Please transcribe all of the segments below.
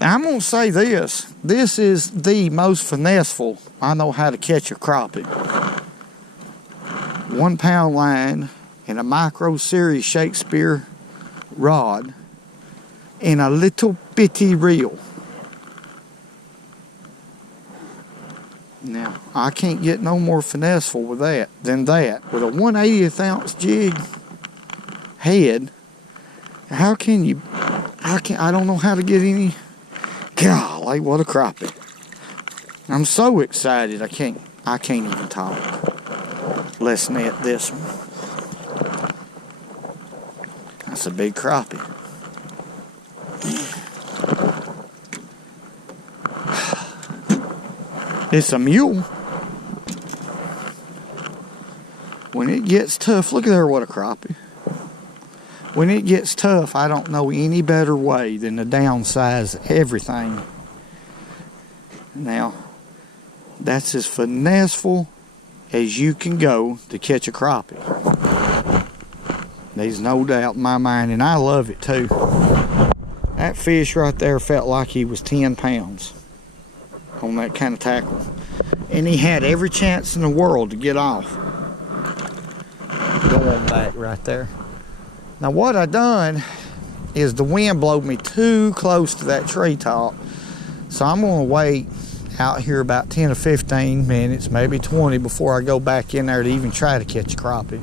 Now, I'm going to say this. This is the most finesseful I know how to catch a crappie. 1 pound line and a micro series Shakespeare rod and a little bitty reel. Now, I can't get no more finesseful with that than that. With a 1/80th ounce jig head, how can you, I don't know how to get any, golly, what a crappie. I'm so excited, I can't even talk. Let's net this one. That's a big crappie. It's a mule. When it gets tough, look at there, what a crappie. When it gets tough, I don't know any better way than to downsize everything. Now, that's as finesseful as you can go to catch a crappie. There's no doubt in my mind, and I love it too. That fish right there felt like he was 10 pounds on that kind of tackle. And he had every chance in the world to get off. Go on back right there. Now what I done is the wind blowed me too close to that treetop. So I'm gonna wait out here about 10 or 15 minutes, maybe 20, before I go back in there to even try to catch a crappie.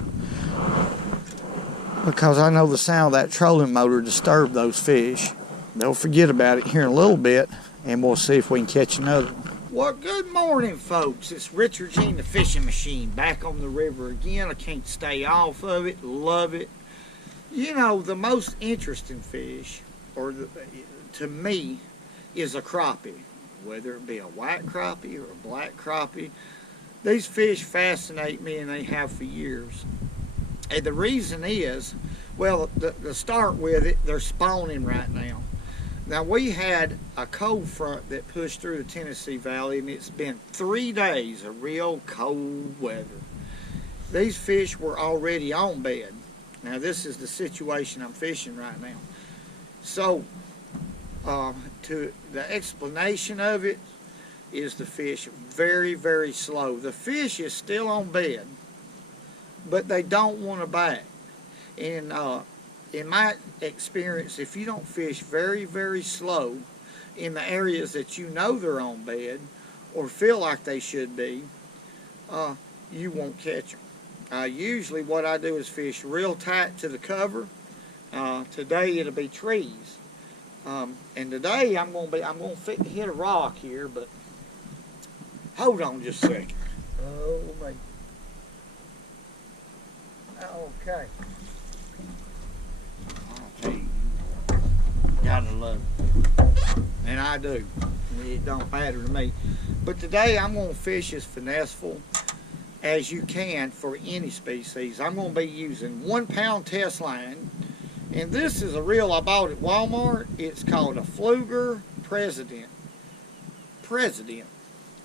Because I know the sound of that trolling motor disturbed those fish. They'll forget about it here in a little bit, and we'll see if we can catch another one. Well, good morning, folks. It's Richardgenethefishingmachine, the fishing machine, back on the river again. I can't stay off of it. Love it. You know, the most interesting fish, to me, is a crappie. Whether it be a white crappie or a black crappie. These fish fascinate me, and they have for years. And the reason is, well, to start with it, they're spawning right now. Now, we had a cold front that pushed through the Tennessee Valley, and it's been 3 days of real cold weather. These fish were already on bed. Now, this is the situation I'm fishing right now. So, to the explanation of it is the fish very, very slow. The fish is still on bed, but they don't want to bite. And in my experience, if you don't fish very, very slow in the areas that you know they're on bed or feel like they should be, you won't catch them. Usually what I do is fish real tight to the cover. Today it'll be trees. And today I'm gonna hit a rock here, but hold on just a second. Oh my. Okay. Gotta love it. And I do. It don't matter to me. But today I'm going to fish as finesseful as you can for any species. I'm going to be using 1 pound test line. And this is a reel I bought at Walmart. It's called a Fluger President.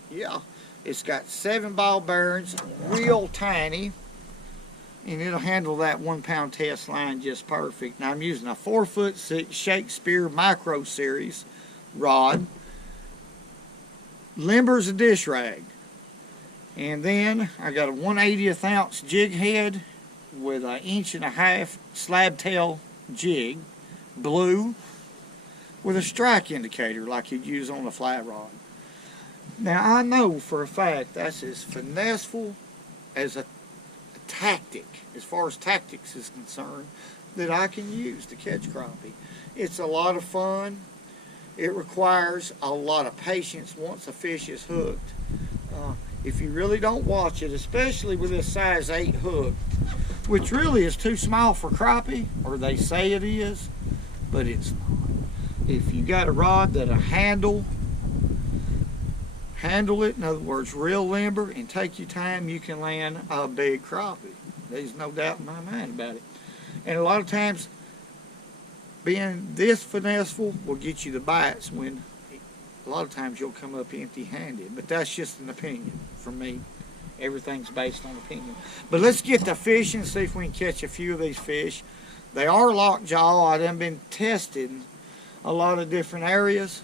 Yeah. It's got 7 ball bearings, real tiny. And it'll handle that 1 pound test line just perfect. Now I'm using a 4'6" Shakespeare micro series rod. Limber's a dish rag. And then I got a 1/80th ounce jig head with an 1.5 inch slab tail jig, blue, with a strike indicator like you'd use on a flat rod. Now I know for a fact that's as finesseful as a tactic, as far as tactics is concerned, that I can use to catch crappie. It's a lot of fun. It requires a lot of patience once a fish is hooked. If you really don't watch it, especially with this size 8 hook, which really is too small for crappie, or they say it is, but it's not. If you got a rod that'll handle it, in other words, real limber, and take your time, you can land a big crappie. There's no doubt in my mind about it. And a lot of times, being this finesseful will get you the bites when a lot of times you'll come up empty-handed. But that's just an opinion from me. Everything's based on opinion. But let's get to fishing, see if we can catch a few of these fish. They are lockjaw. I've been testing a lot of different areas.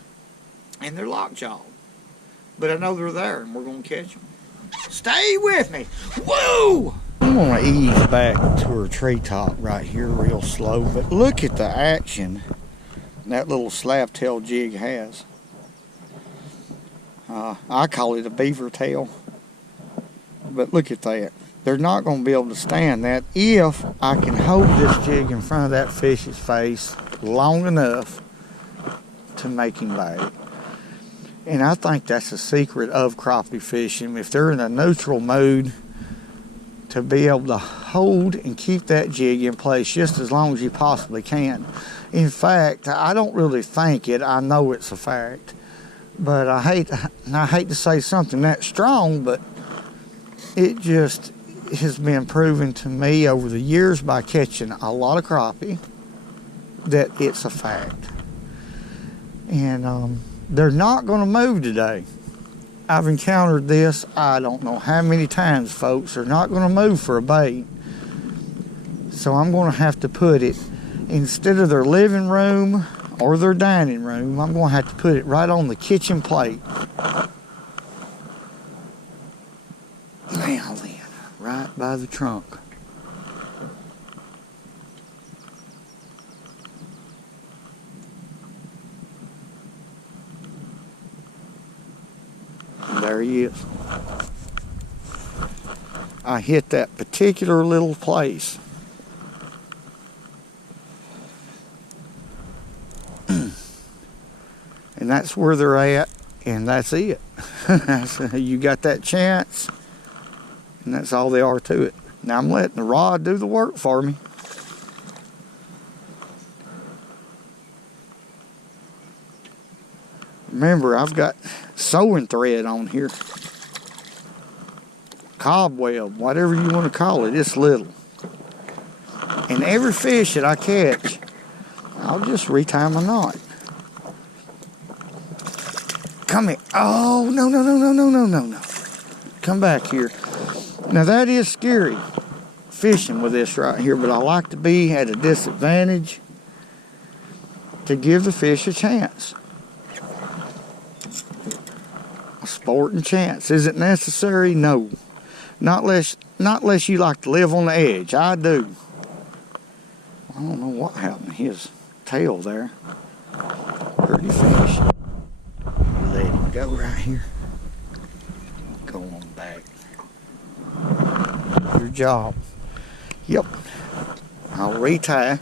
and they're lockjawed. But I know they're there, and we're going to catch them. Stay with me. Whoa! I'm going to ease back to a treetop right here real slow, but look at the action that little slab tail jig has. I call it a beaver tail, but look at that. They're not going to be able to stand that if I can hold this jig in front of that fish's face long enough to make him bite. And I think that's the secret of crappie fishing. If they're in a neutral mood, to be able to hold and keep that jig in place just as long as you possibly can. In fact, I don't really think it. I know it's a fact. But I hate to say something that strong, but it just has been proven to me over the years by catching a lot of crappie that it's a fact. And they're not going to move today. I've encountered this, I don't know how many times, folks. They're not going to move for a bait. So I'm going to have to put it, instead of their living room or their dining room, I'm going to have to put it right on the kitchen plate. Now then, right by the trunk. There he is. I hit that particular little place. And that's where they're at, and that's it. You got that chance, and that's all there are to it. Now I'm letting the rod do the work for me. Remember, I've got sewing thread on here. Cobweb, whatever you want to call it, it's little. And every fish that I catch, I'll just retie my knot. Come here. Oh, no. Come back here. Now that is scary, fishing with this right here, but I like to be at a disadvantage to give the fish a chance. A sporting chance. Is it necessary? No. Not unless you like to live on the edge. I do. I don't know what happened to his tail there. Pretty fish. Let him go right here. Go on back. Your job. Yep. I'll retie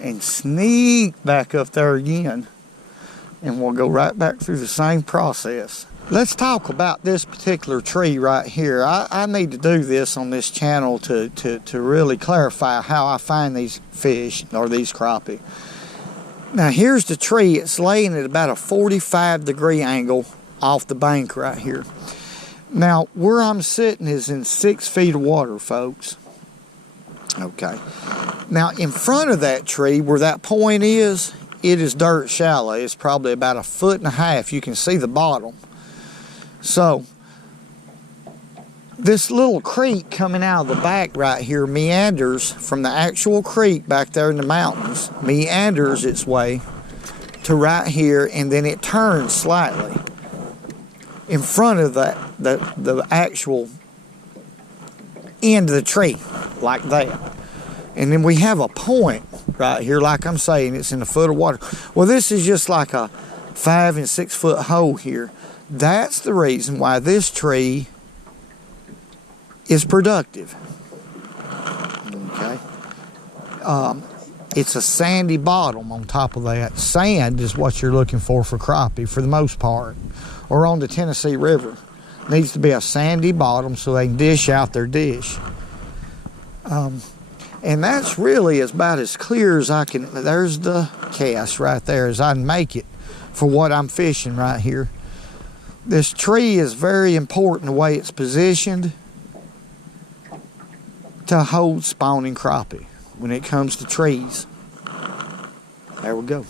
and sneak back up there again, and we'll go right back through the same process. Let's talk about this particular tree right here. I need to do this on this channel to really clarify how I find these fish, or these crappie. Now here's the tree. It's laying at about a 45-degree angle off the bank right here. Now where I'm sitting is in 6 feet of water, folks. Okay. Now in front of that tree, where that point is, it is dirt shallow. It's probably about 1.5 feet. You can see the bottom. So this little creek coming out of the back right here meanders from the actual creek back there in the mountains, meanders its way to right here, and then it turns slightly in front of the actual end of the tree, like that. And then we have a point right here, like I'm saying, it's in a foot of water. Well, this is just like a 5 and 6 foot hole here. That's the reason why this tree is productive. Okay. It's a sandy bottom on top of that. Sand is what you're looking for crappie for the most part, or on the Tennessee River. Needs to be a sandy bottom so they can dish out their dish. And that's really about as clear as I can. There's the cast right there, as I can make it for what I'm fishing right here. This tree is very important, the way it's positioned to hold spawning crappie when it comes to trees. There we go.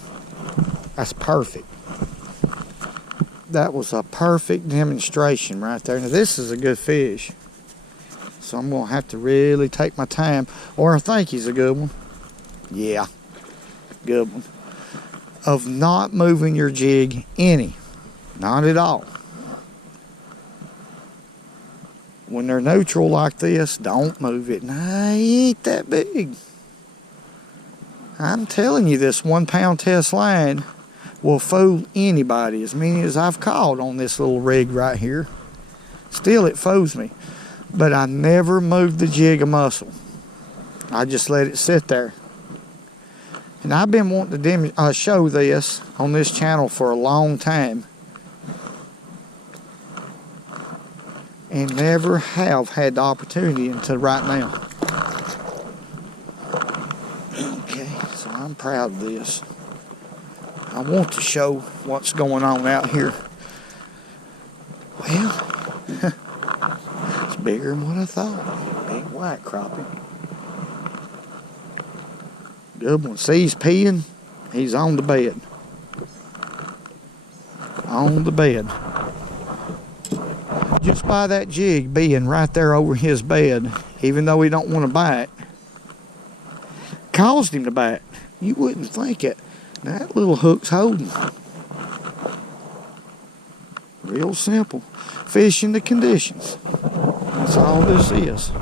That's perfect. That was a perfect demonstration right there. Now this is a good fish, so I'm going to have to really take my time, or I think he's a good one. Yeah, good one. of not moving your jig any. Not at all. When they're neutral like this, don't move it. Nah, he ain't that big. I'm telling you, this 1 pound test line will fool anybody. As many as I've caught on this little rig right here. Still, it fools me. But I never moved the jig a muscle. I just let it sit there. And I've been wanting to show this on this channel for a long time. And never have had the opportunity until right now. Okay, so I'm proud of this. I want to show what's going on out here. Well, it's bigger than what I thought. Big white crappie. Good one. See, he's peeing. He's on the bed. On the bed. Just by that jig being right there over his bed, even though he don't want to bite, caused him to bite. You wouldn't think it. That little hook's holding. Real simple. Fishing the conditions. That's all this is.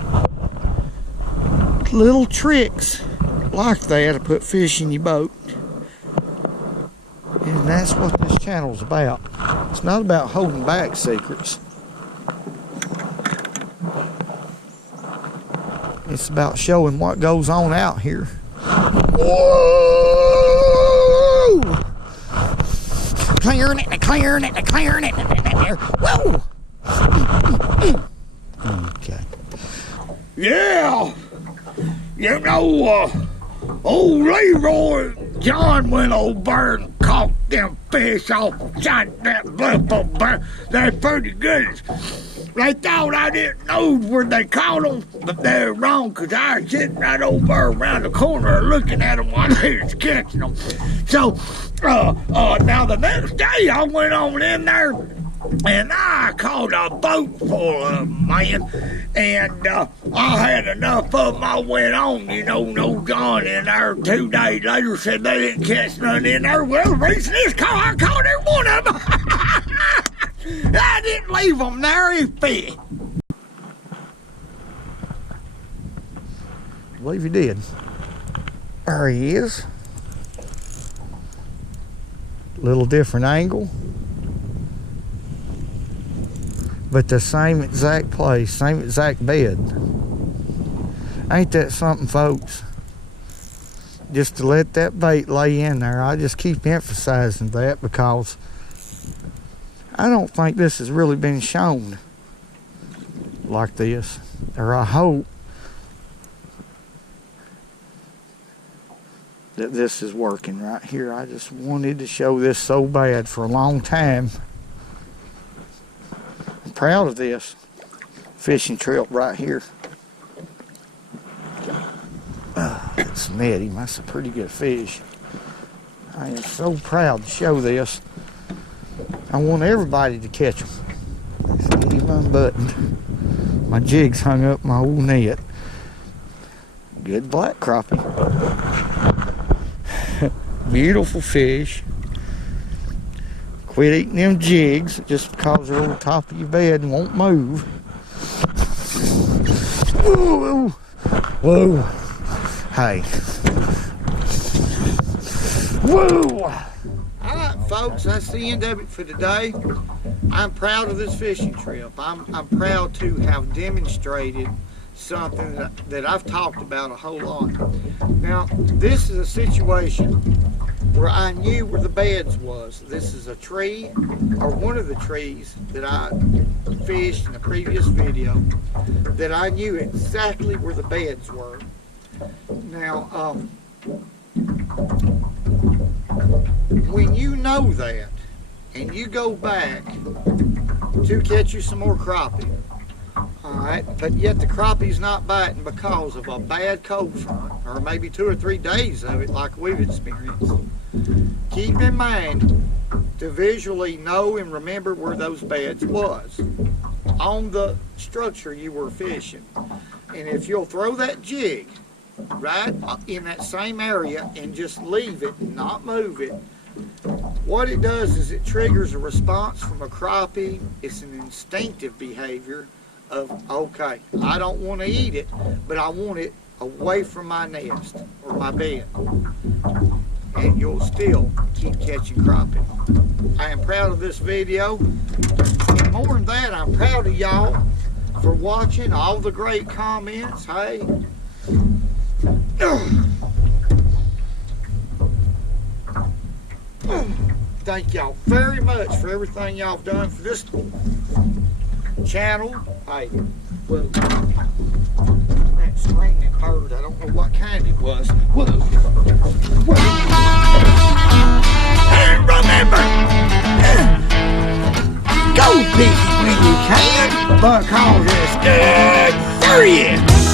Little tricks like that to put fish in your boat. And that's what this channel's about. It's not about holding back secrets. It's about showing what goes on out here. Whoa! Clearing it, clearing it, clearing it. Whoa! Okay. Yeah! You know, old Leroy John went over and caught them fish off the side of that bluff over there. They're pretty good. They thought I didn't know where they caught them, but they're wrong, because I was sitting right over there around the corner looking at them while they was catching them. So, now the next day I went on in there and I caught a boat full of them, man. And I had enough of them. I went on, you know, no John in there 2 days later said they didn't catch none in there. Well, the reason is I caught every one of them. I didn't leave them there, he fit. I believe you did. There he is. Little different angle. But the same exact place, same exact bed. Ain't that something, folks? Just to let that bait lay in there. I just keep emphasizing that because I don't think this has really been shown like this. Or I hope that this is working right here. I just wanted to show this so bad for a long time. I'm proud of this fishing trip right here. It's netty. That's a pretty good fish. I am so proud to show this. I want everybody to catch them. See, he's unbuttoned. My jig's hung up my old net. Good black crappie. Beautiful fish. Quit eating them jigs just because they're over top of your bed and won't move. Whoa, whoa. Hey. Whoa. Alright folks, that's the end of it for today. I'm proud of this fishing trip. I'm proud to have demonstrated something that I've talked about a whole lot. Now, this is a situation where I knew where the beds was. This is a tree, or one of the trees that I fished in a previous video, that I knew exactly where the beds were. Now, when you know that, and you go back to catch you some more crappie, alright, but yet the crappie's not biting because of a bad cold front, or maybe 2 or 3 days of it like we've experienced, keep in mind to visually know and remember where those beds was on the structure you were fishing. And if you'll throw that jig right in that same area and just leave it and not move it, What it does is it triggers a response from a crappie. It's an instinctive behavior of, okay, I don't want to eat it, but I want it away from my nest or my bed. And you'll still keep catching crappie. I am proud of this video. And more than that, I'm proud of y'all for watching, all the great comments. Hey. Thank y'all very much for everything y'all have done for this channel. Hey, well, that screaming bird, I don't know what kind it was. And remember, go fishing when you can, because it's good for you.